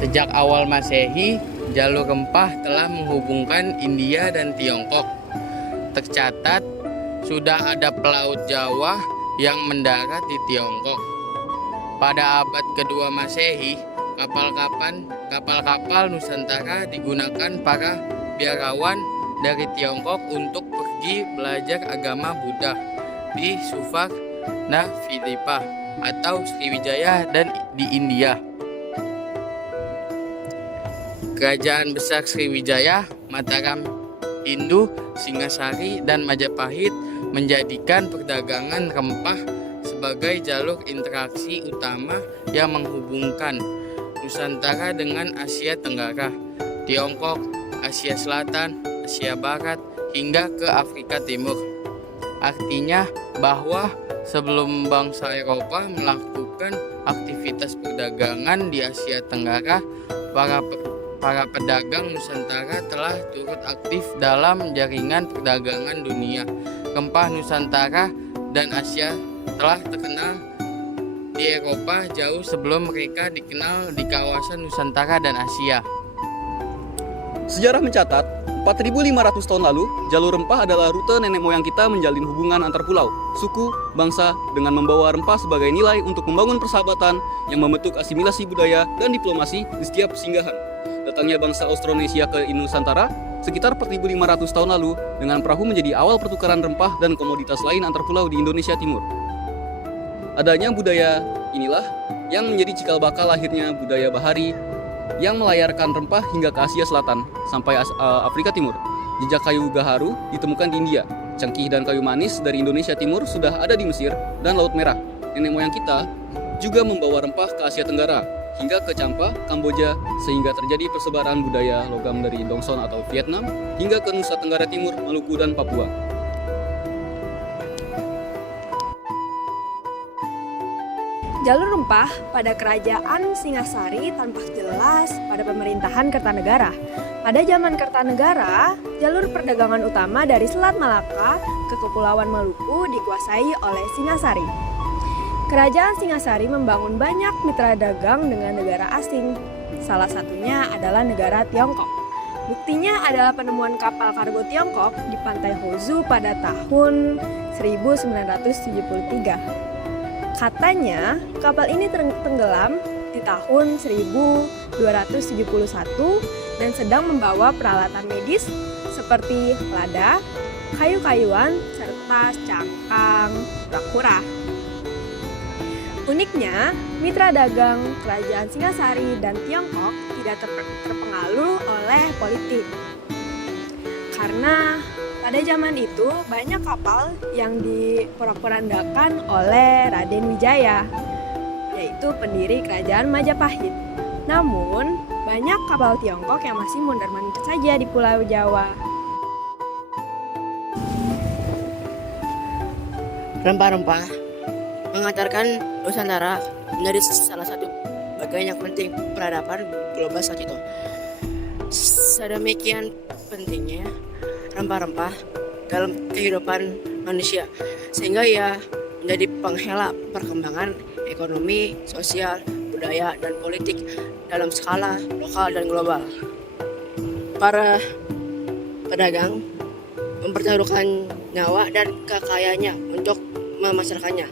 Sejak awal Masehi, jalur rempah telah menghubungkan India dan Tiongkok. Tercatat sudah ada pelaut Jawa yang mendarat di Tiongkok. Pada abad kedua Masehi, kapal-kapal Nusantara digunakan para biarawan dari Tiongkok untuk pergi belajar agama Buddha di Suvarna Philippa atau Sriwijaya dan di India. Kerajaan besar Sriwijaya, Mataram, Hindu, Singasari, dan Majapahit menjadikan perdagangan rempah sebagai jalur interaksi utama yang menghubungkan Nusantara dengan Asia Tenggara, Tiongkok, Asia Selatan, Asia Barat, hingga ke Afrika Timur. Artinya bahwa sebelum bangsa Eropa melakukan aktivitas perdagangan di Asia Tenggara, para pedagang Nusantara telah turut aktif dalam jaringan perdagangan dunia. Rempah Nusantara dan Asia telah terkenal di Eropa jauh sebelum mereka dikenal di kawasan Nusantara dan Asia. Sejarah mencatat, 4.500 tahun lalu, jalur rempah adalah rute nenek moyang kita menjalin hubungan antar pulau, suku, bangsa dengan membawa rempah sebagai nilai untuk membangun persahabatan yang membentuk asimilasi budaya dan diplomasi di setiap singgahan. Datangnya bangsa Austronesia ke Nusantara sekitar 4.500 tahun lalu dengan perahu menjadi awal pertukaran rempah dan komoditas lain antar pulau di Indonesia Timur. Adanya budaya inilah yang menjadi cikal bakal lahirnya budaya bahari yang melayarkan rempah hingga ke Asia Selatan sampai Afrika Timur. Jejak kayu gaharu ditemukan di India. Cengkih dan kayu manis dari Indonesia Timur sudah ada di Mesir dan Laut Merah. Nenek moyang kita juga membawa rempah ke Asia Tenggara hingga ke Champa, Kamboja, sehingga terjadi persebaran budaya logam dari Dongson atau Vietnam hingga ke Nusa Tenggara Timur, Maluku, dan Papua. Jalur rempah pada kerajaan Singasari tampak jelas pada pemerintahan Kertanegara. Pada zaman Kertanegara, jalur perdagangan utama dari Selat Malaka ke Kepulauan Maluku dikuasai oleh Singasari. Kerajaan Singasari membangun banyak mitra dagang dengan negara asing. Salah satunya adalah negara Tiongkok. Buktinya adalah penemuan kapal kargo Tiongkok di pantai Hozu pada tahun 1973. Katanya, kapal ini tenggelam di tahun 1271 dan sedang membawa peralatan medis seperti lada, kayu-kayuan, serta cangkang kura-kura. Uniknya, mitra dagang kerajaan Singasari dan Tiongkok tidak terpengaruh oleh politik. Karena pada zaman itu banyak kapal yang diporak-porandakan oleh Raden Wijaya, yaitu pendiri kerajaan Majapahit. Namun, banyak kapal Tiongkok yang masih mondar-mandir saja di Pulau Jawa. Rempah-rempah mengantarkan Nusantara menjadi salah satu bagian yang penting peradaban global saat itu. Sedemikian pentingnya rempah-rempah dalam kehidupan manusia, sehingga ia menjadi penghela perkembangan ekonomi, sosial, budaya, dan politik dalam skala lokal dan global. Para pedagang mempertaruhkan nyawa dan kekayaannya untuk memasarkannya.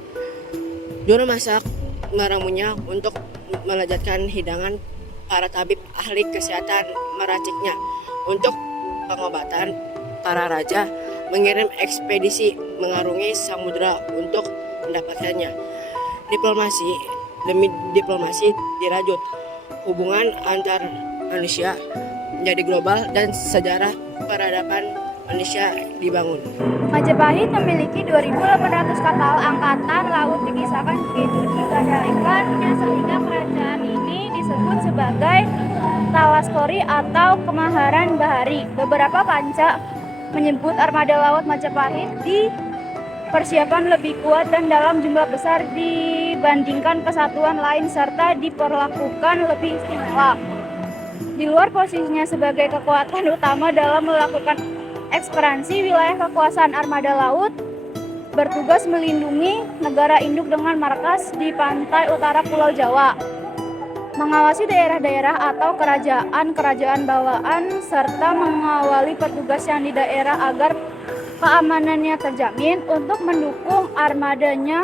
Juru masak meramunya untuk melezatkan hidangan. Para tabib ahli kesehatan meraciknya untuk pengobatan. Para raja mengirim ekspedisi mengarungi samudera untuk mendapatkannya. Diplomasi demi diplomasi dirajut. Hubungan antar manusia menjadi global dan sejarah peradaban Indonesia dibangun. Majapahit memiliki 2.800 kapal angkatan laut, dikisahkan begitu juga ikannya, sehingga kerajaan ini disebut sebagai Talastori atau Kemaharan Bahari. Beberapa panca menyebut armada laut Majapahit di persiapan lebih kuat dan dalam jumlah besar dibandingkan kesatuan lain serta diperlakukan lebih istimewa. Di luar posisinya sebagai kekuatan utama dalam melakukan ekspansi wilayah kekuasaan armada laut, bertugas melindungi negara induk dengan markas di pantai utara Pulau Jawa. mengawasi daerah-daerah atau kerajaan-kerajaan bawaan, serta mengawali petugas yang di daerah agar keamanannya terjamin. Untuk mendukung armadanya,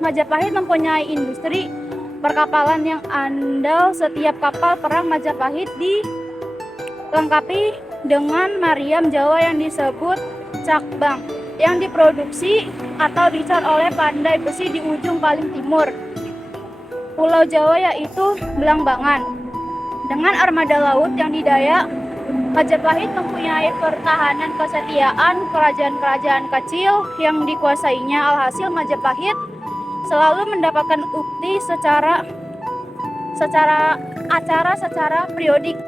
Majapahit mempunyai industri perkapalan yang andal. Setiap kapal perang Majapahit dilengkapi dengan meriam Jawa yang disebut cakbang, yang diproduksi atau dicat oleh pandai besi di ujung paling timur Pulau Jawa, yaitu Belambangan. Dengan armada laut yang didaya, Majapahit mempunyai pertahanan kesetiaan kerajaan-kerajaan kecil yang dikuasainya. Alhasil Majapahit selalu mendapatkan ukti secara periodik.